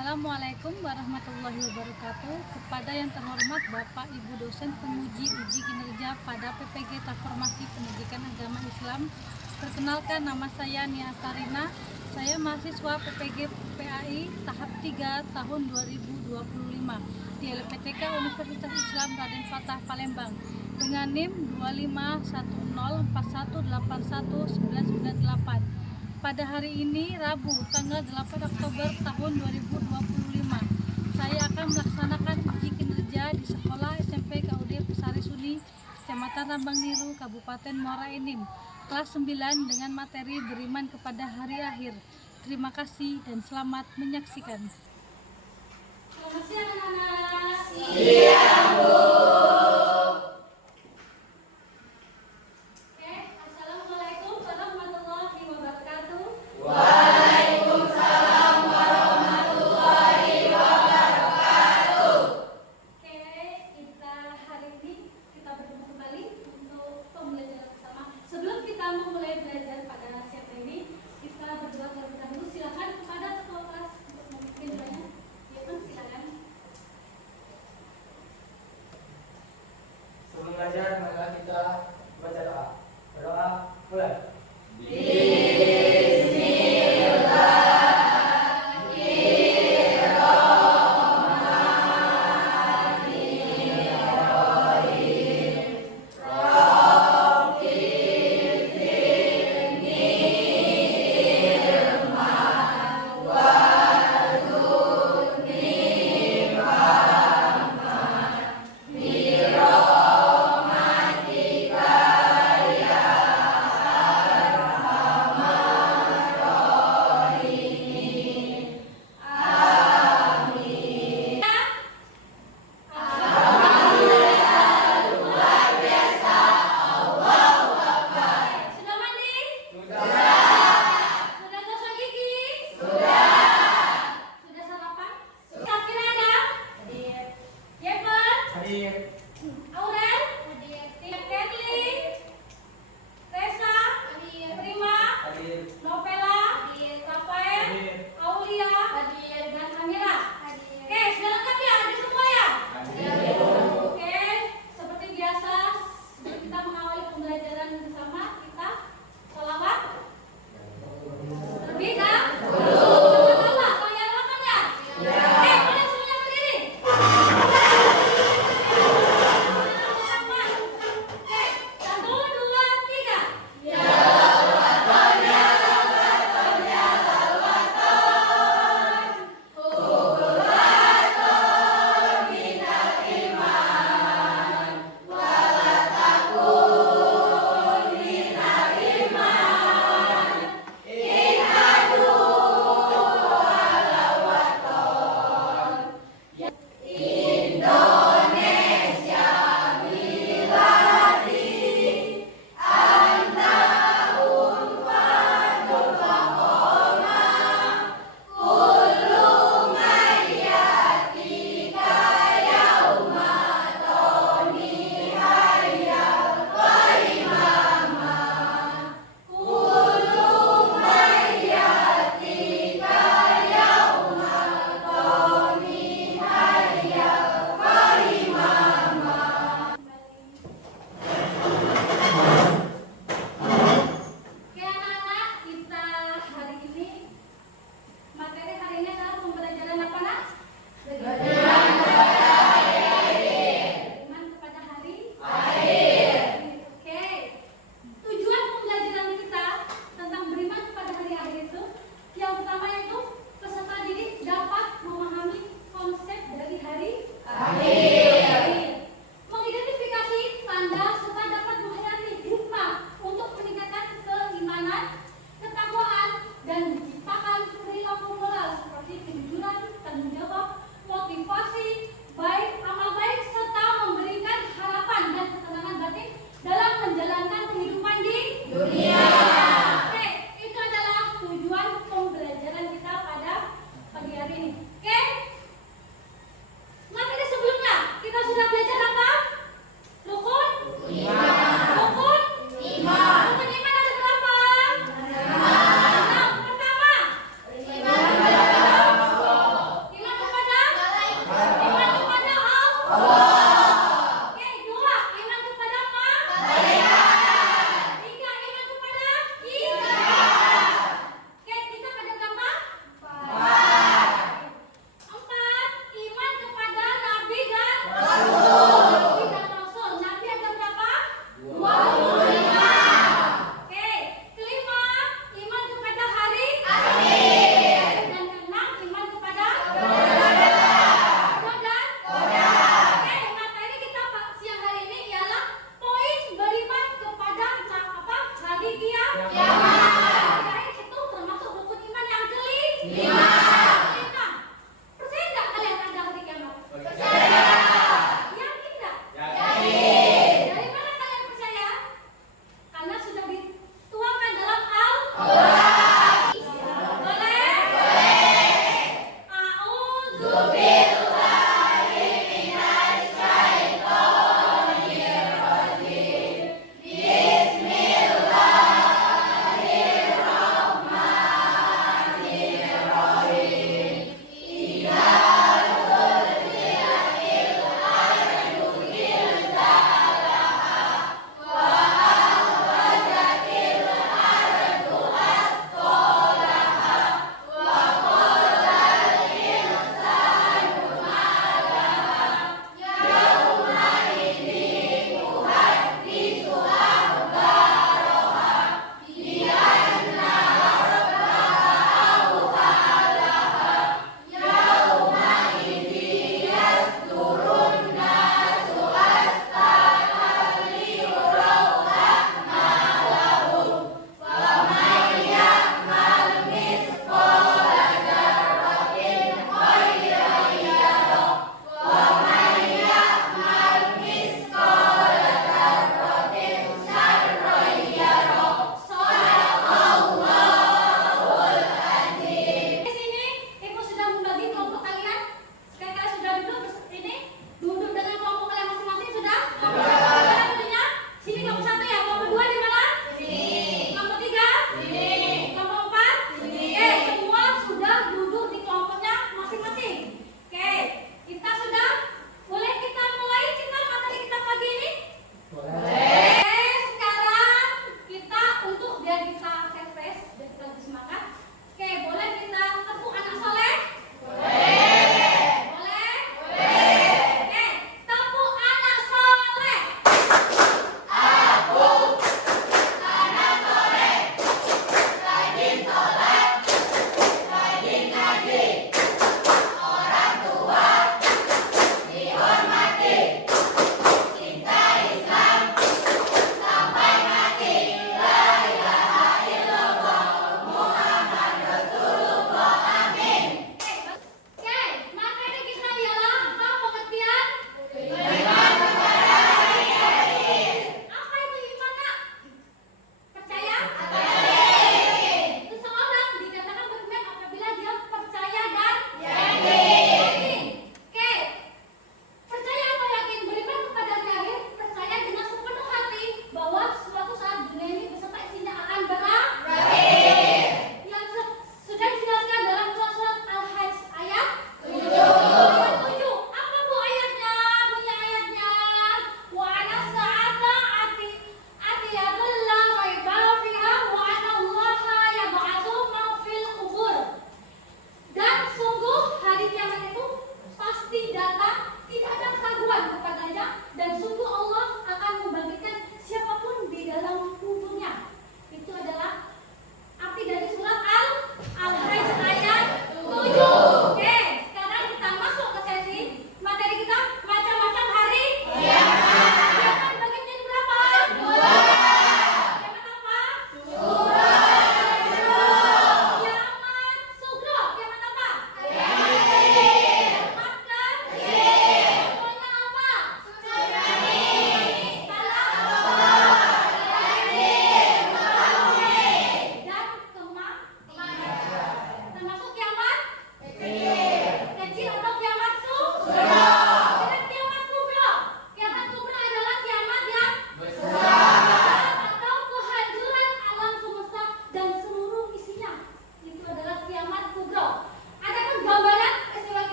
Assalamualaikum warahmatullahi wabarakatuh. Kepada yang terhormat Bapak Ibu dosen penguji uji kinerja pada PPG Transformasi Pendidikan Agama Islam, perkenalkan nama saya Nia Sarina. Saya mahasiswa PPG PAI tahap 3 tahun 2025 di LPTK Universitas Islam Raden Fatah Palembang dengan NIM 25104181998. Pada hari ini Rabu tanggal 8 Oktober tahun 2025, saya akan melaksanakan uji kinerja di Sekolah SMP KUD Pesari Suni, Kecamatan Rambang Niru, Kabupaten Muara Enim, kelas 9 dengan materi beriman kepada hari akhir. Terima kasih dan selamat menyaksikan. Selamat siang anak-anak. Siang, Bu. Assalamualaikum warahmatullahi wabarakatuh. Waalaikumsalam warahmatullahi wabarakatuh. Kita hari ini bertemu kembali untuk pembelajaran bersama. Sebelum kita memulai belajar pada siang ini, kita berdoa terlebih dahulu. Silakan kepada ketua kelas untuk memimpin doanya. Ya, Bang, silakan. Sebelum belajar, marilah kita baca doa. Berdoa, mulai.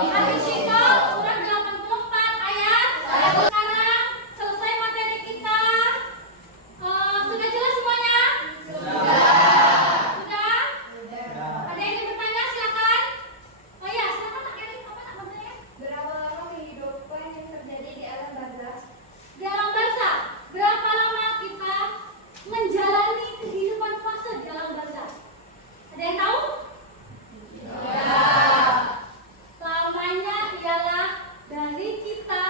Habis itu surat 84 ayat. Sekarang selesai materi kita. Sudah jelas semuanya? Sudah? Ada yang ingin bertanya silakan. Oh ya, silakan Nak Erin, apa nak bertanya? Berapa lama kehidupan yang terjadi di alam barzakh? Di alam barzakh, berapa lama kita menjalani kehidupan fase di alam barzakh? Ada yang tahu? Lamanya ialah dari kita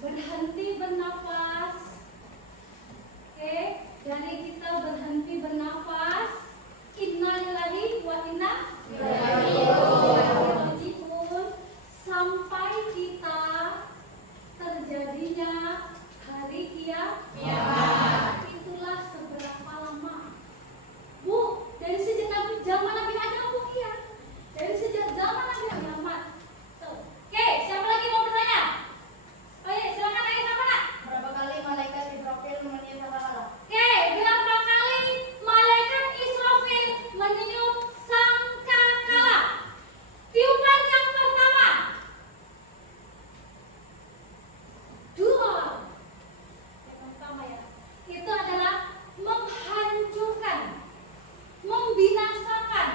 berhenti bernafas. Oke, dari kita berhenti bernafas. Innalillahi wa inna ilaihi raji'un. Sampai kita terjadinya hari kiamat. Itulah seberapa lama. Bu, dari sejak zaman Nabi Adam, Bu, ya. Dari sejak zaman Nabi Muhammad. Tuh. Oke, siapa lagi mau bertanya? Oh iya, silakan lagi siapa nak? Berapa kali malaikat Israfil meniup sangkakala? Oke, berapa kali malaikat Israfil meniup sangkakala? Tiupan yang pertama. 2. Yang pertama ya. Itu adalah menghancurkan, membinasakan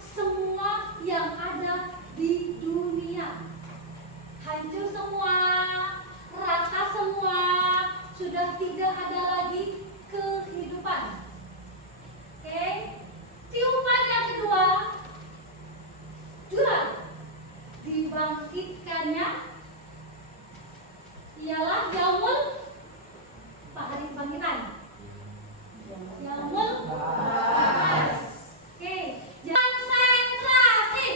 semua yang ada di dunia. Hancur semua, rata semua, sudah tidak ada lagi kehidupan. Oke, tiupan yang kedua, dibangkitkannya ialah yaumul hari kebangkitan. Yaumul Ba'ats. Oke, konsentrasi.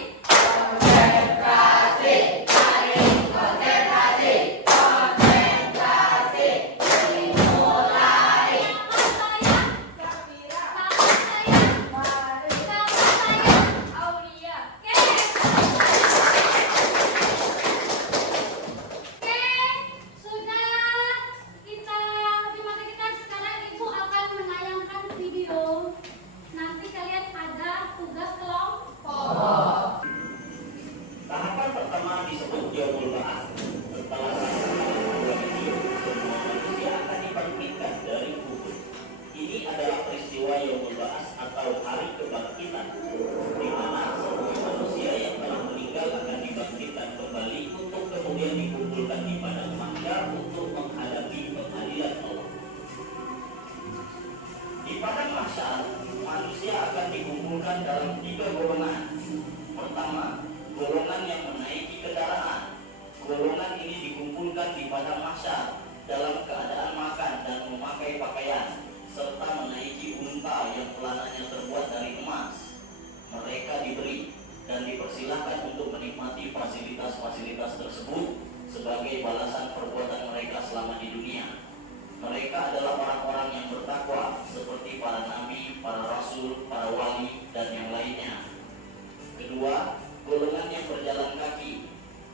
Nanti kalian ada tugas kelompok. Tahapan pertama disebut Yaumul Ba'ats. Setelah semua manusia akan dibangkitkan dari kubur. Ini adalah peristiwa Yaumul Ba'ats atau hari kebangkitan, di mana semua manusia yang telah meninggal akan dibangkitkan kembali untuk kemudian dikumpulkan di padang mahsyar untuk menghadapi pengadilan Allah. Di padang mahsyar, manusia akan dikumpulkan dalam 3 golongan. Pertama, golongan yang menaiki kendaraan. Golongan ini dikumpulkan di padang mahsyar dalam keadaan makan dan memakai pakaian, serta menaiki unta yang pelananya terbuat dari emas. Mereka diberi dan dipersilahkan untuk menikmati fasilitas-fasilitas tersebut sebagai balasan perbuatan mereka selama di dunia. Mereka adalah orang-orang yang bertakwa seperti para nabi, para rasul, para wali, dan yang lainnya. Kedua, golongan yang berjalan kaki.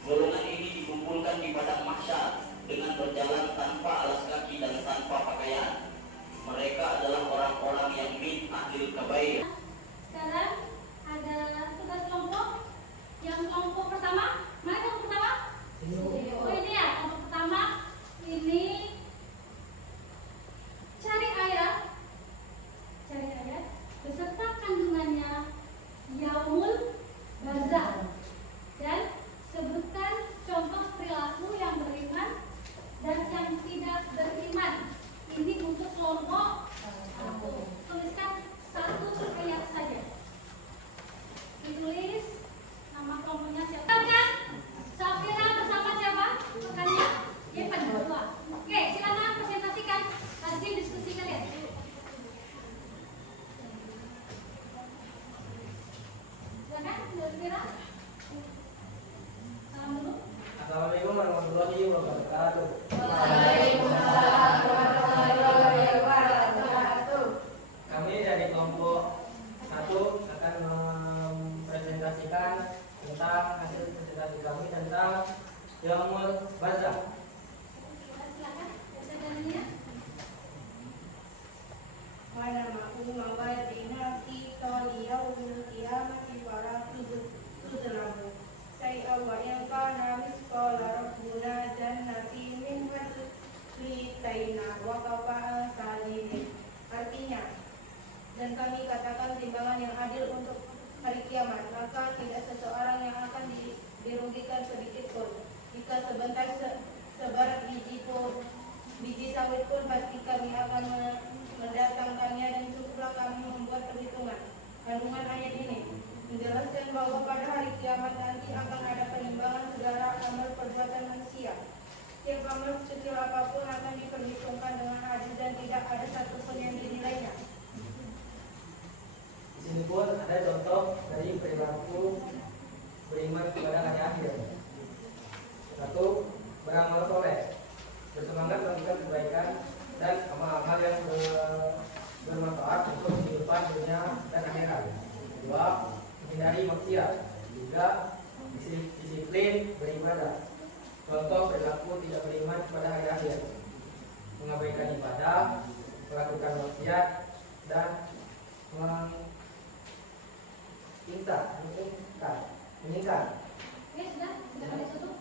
Golongan ini dikumpulkan di padang mahsyar dengan berjalan tanpa alas kaki dan tanpa pakaian. Mereka adalah orang-orang yang min ahlil kabair. Sekarang ada tugas kelompok. Yang kelompok pertama, mana kelompok pertama? Oh ini ya, kelompok pertama ini cari ayat beserta kandungannya yaumul barzakh dan sebutkan contoh perilaku yang beriman dan yang tidak beriman. Ini untuk kelompok 1. Tuliskan 1 ayat saja. Ditulis nama kelompoknya siapa? Safira bersama siapa? Rekannya? Yepen, 2. Oke, silakan presentasikan hasil diskusi kalian. Silakan, Safira. Salam dulu. Assalamualaikum warahmatullahi wabarakatuh. Kami dari kelompok 1 akan mempresentasikan tentang hasil presentasi kami tentang Yaumul Barzakh. Silakan, presentasinya. Nama aku Mawar Dina Fitoliyah Umul Qiyamah Ibarat Tuzuk. hari kiamat, maka tidak seseorang yang akan dirugikan sedikit pun. Jika sebentar sebarat biji sawit pun pasti kami akan mendatangkannya, dan cukuplah kami membuat perhitungan. Kandungan ayat ini menjelaskan bahwa pada hari kiamat nanti akan ada penimbangan segala amal perbuatan manusia. Setiap amal sekecil apapun akan diperhitungkan dengan adil dan tidak ada satupun yang dinilainya. Di sini pun ada contoh dari perilaku beriman kepada hari akhir. Satu, beramal soleh, bersemangat melakukan kebaikan dan amal-amal yang bermanfaat untuk kehidupan dunia dan akhirat. Dua, menghindari maksiat. Tiga, disiplin beribadah. Contoh perilaku tidak beriman kepada hari akhir: mengabaikan ibadah, melakukan maksiat, dan menyingkat. Oke, sudah ditutup.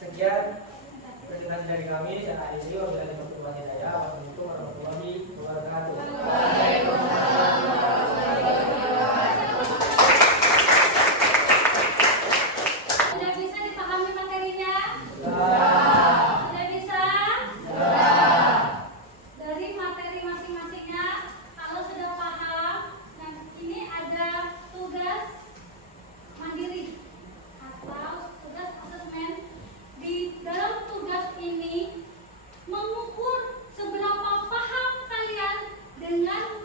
Sekian presentasi dari kami. Saya akhiri. Wabillahi taufiq wal hidayah. Wassalamualaikum warahmatullahi wabarakatuh. Sudah bisa dipahami materinya? Sudah. Sudah bisa? Dari materi masing-masingnya, kalau sudah paham, nah ini ada tugas mandiri atau tugas asesmen. Di dalam tugas ini mengukur seberapa paham kalian dengan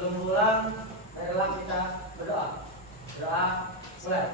Sebelum pulang, marilah kita berdoa. Doa mulai.